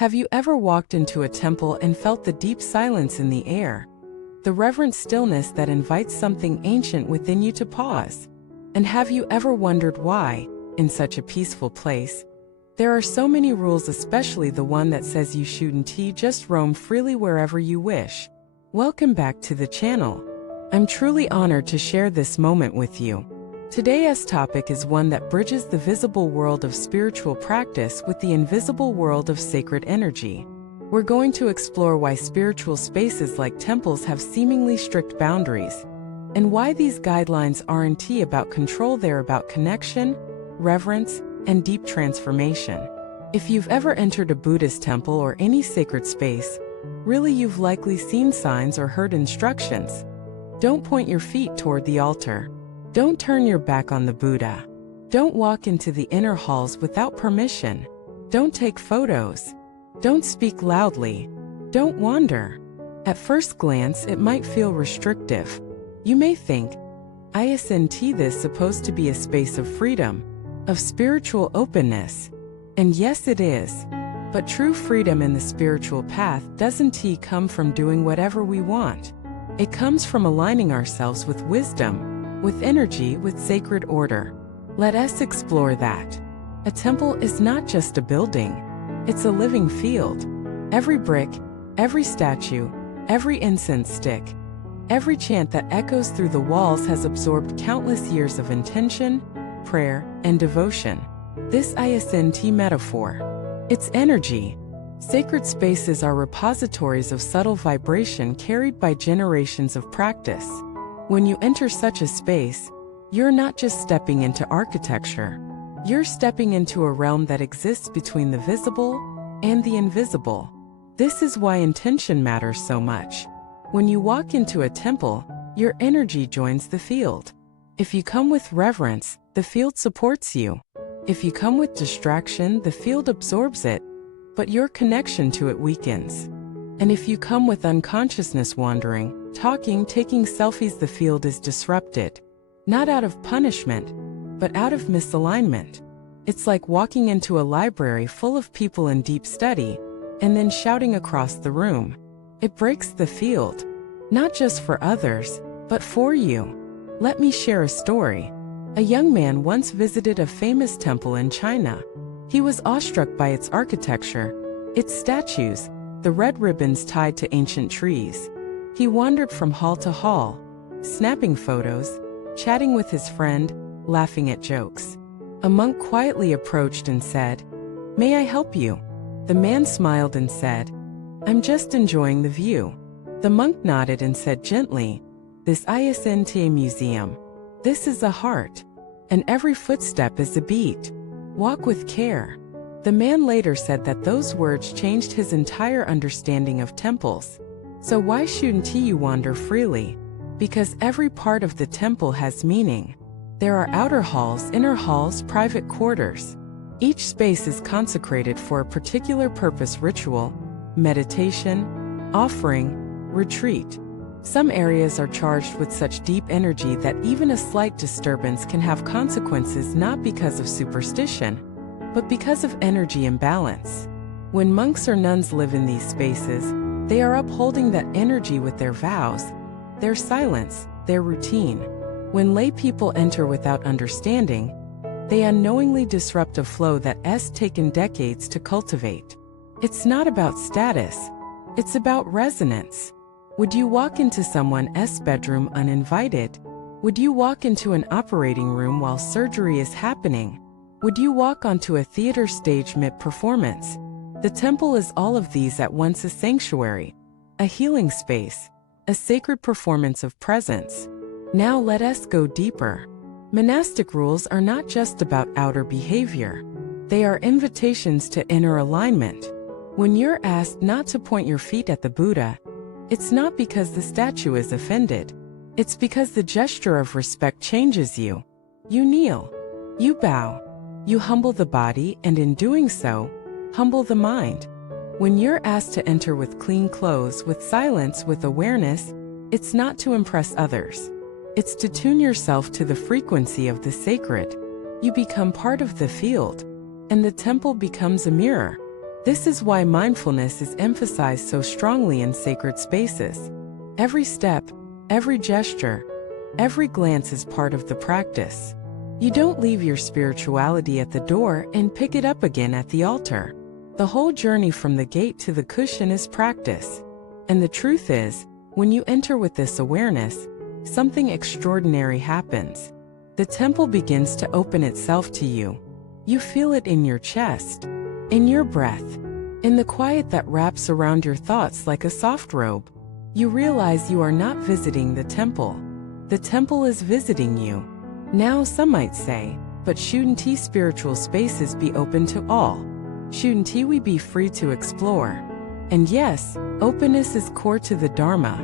Have you ever walked into a temple and felt the deep silence in the air? The reverent stillness that invites something ancient within you to pause? And have you ever wondered why, in such a peaceful place, there are so many rules, especially the one that says you shouldn't just roam freely wherever you wish? Welcome back to the channel. I'm truly honored to share this moment with you. Today's topic is one that bridges the visible world of spiritual practice with the invisible world of sacred energy. We're going to explore why spiritual spaces like temples have seemingly strict boundaries, and why these guidelines aren't about control, they're about connection, reverence, and deep transformation. If you've ever entered a Buddhist temple or any sacred space, really you've likely seen signs or heard instructions. Don't point your feet toward the altar. Don't turn your back on the Buddha. Don't walk into the inner halls without permission. Don't take photos. Don't speak loudly. Don't wander. At first glance, it might feel restrictive. You may think, isn't this supposed to be a space of freedom, of spiritual openness? And yes, it is. But true freedom in the spiritual path doesn't come from doing whatever we want. It comes from aligning ourselves with wisdom, with energy, with sacred order. Let us explore that. A temple is not just a building. It's a living field. Every brick, every statue, every incense stick, every chant that echoes through the walls has absorbed countless years of intention, prayer, and devotion. This isn't metaphor. It's energy. Sacred spaces are repositories of subtle vibration carried by generations of practice. When you enter such a space, you're not just stepping into architecture. You're stepping into a realm that exists between the visible and the invisible. This is why intention matters so much. When you walk into a temple, your energy joins the field. If you come with reverence, the field supports you. If you come with distraction, the field absorbs it, but your connection to it weakens. And if you come with unconsciousness, wandering, talking, taking selfies, the field is disrupted. Not out of punishment, but out of misalignment. It's like walking into a library full of people in deep study, and then shouting across the room. It breaks the field, not just for others, but for you. Let me share a story. A young man once visited a famous temple in China. He was awestruck by its architecture, its statues, the red ribbons tied to ancient trees. He wandered from hall to hall, snapping photos, chatting with his friend, laughing at jokes. A monk quietly approached and said, "May I help you?" The man smiled and said, "I'm just enjoying the view." The monk nodded and said gently, "This isn't a museum. This is a heart. And every footstep is a beat. Walk with care." The man later said that those words changed his entire understanding of temples. So why shouldn't you wander freely? Because every part of the temple has meaning. There are outer halls, inner halls, private quarters. Each space is consecrated for a particular purpose: ritual, meditation, offering, retreat. Some areas are charged with such deep energy that even a slight disturbance can have consequences, not because of superstition, but because of energy imbalance. When monks or nuns live in these spaces, they are upholding that energy with their vows, their silence, their routine. When lay people enter without understanding, they unknowingly disrupt a flow that's taken decades to cultivate. It's not about status, it's about resonance. Would you walk into someone's bedroom uninvited? Would you walk into an operating room while surgery is happening? Would you walk onto a theater stage mid-performance? The temple is all of these at once: a sanctuary, a healing space, a sacred performance of presence. Now let us go deeper. Monastic rules are not just about outer behavior. They are invitations to inner alignment. When you're asked not to point your feet at the Buddha, it's not because the statue is offended. It's because the gesture of respect changes you. You kneel. You bow. You humble the body, and in doing so, humble the mind. When you're asked to enter with clean clothes, with silence, with awareness, it's not to impress others. It's to tune yourself to the frequency of the sacred. You become part of the field, and the temple becomes a mirror. This is why mindfulness is emphasized so strongly in sacred spaces. Every step, every gesture, every glance is part of the practice. You don't leave your spirituality at the door and pick it up again at the altar. The whole journey from the gate to the cushion is practice. And the truth is, when you enter with this awareness, something extraordinary happens. The temple begins to open itself to you. You feel it in your chest, in your breath, in the quiet that wraps around your thoughts like a soft robe. You realize you are not visiting the temple. The temple is visiting you. Now some might say, but shouldn't spiritual spaces be open to all? Shouldn't we be free to explore? And yes, openness is core to the Dharma.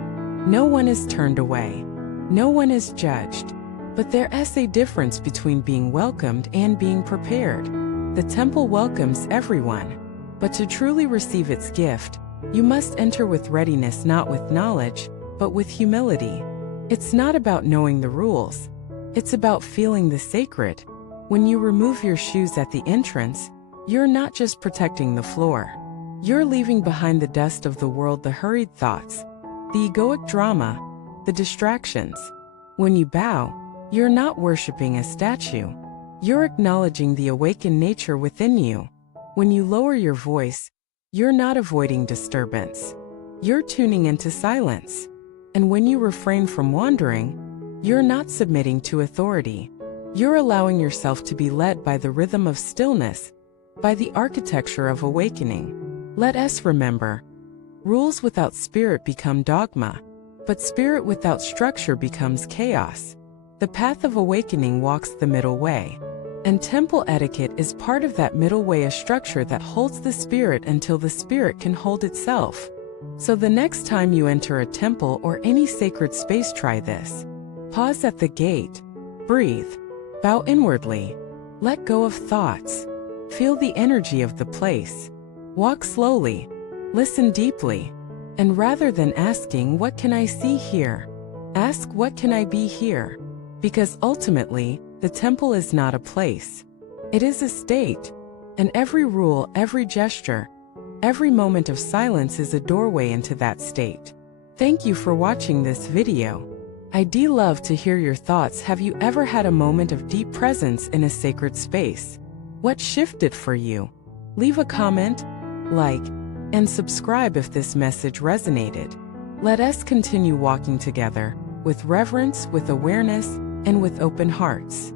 No one is turned away. No one is judged. But there is a difference between being welcomed and being prepared. The temple welcomes everyone. But to truly receive its gift, you must enter with readiness, not with knowledge, but with humility. It's not about knowing the rules. It's about feeling the sacred. When you remove your shoes at the entrance, you're not just protecting the floor. You're leaving behind the dust of the world, the hurried thoughts, the egoic drama, the distractions. When you bow, you're not worshiping a statue. You're acknowledging the awakened nature within you. When you lower your voice, you're not avoiding disturbance. You're tuning into silence. And when you refrain from wandering, you're not submitting to authority. You're allowing yourself to be led by the rhythm of stillness, by the architecture of awakening. Let us remember, rules without spirit become dogma, but spirit without structure becomes chaos. The path of awakening walks the middle way. And temple etiquette is part of that middle way, a structure that holds the spirit until the spirit can hold itself. So the next time you enter a temple or any sacred space, try this. Pause at the gate. Breathe. Bow inwardly. Let go of thoughts. Feel the energy of the place. Walk slowly. Listen deeply. And rather than asking, "What can I see here?" ask, "What can I be here?" Because ultimately, the temple is not a place. It is a state. And every rule, every gesture, every moment of silence is a doorway into that state. Thank you for watching this video. I'd love to hear your thoughts. Have you ever had a moment of deep presence in a sacred space? What shifted for you? Leave a comment, like, and subscribe if this message resonated. Let us continue walking together, with reverence, with awareness, and with open hearts.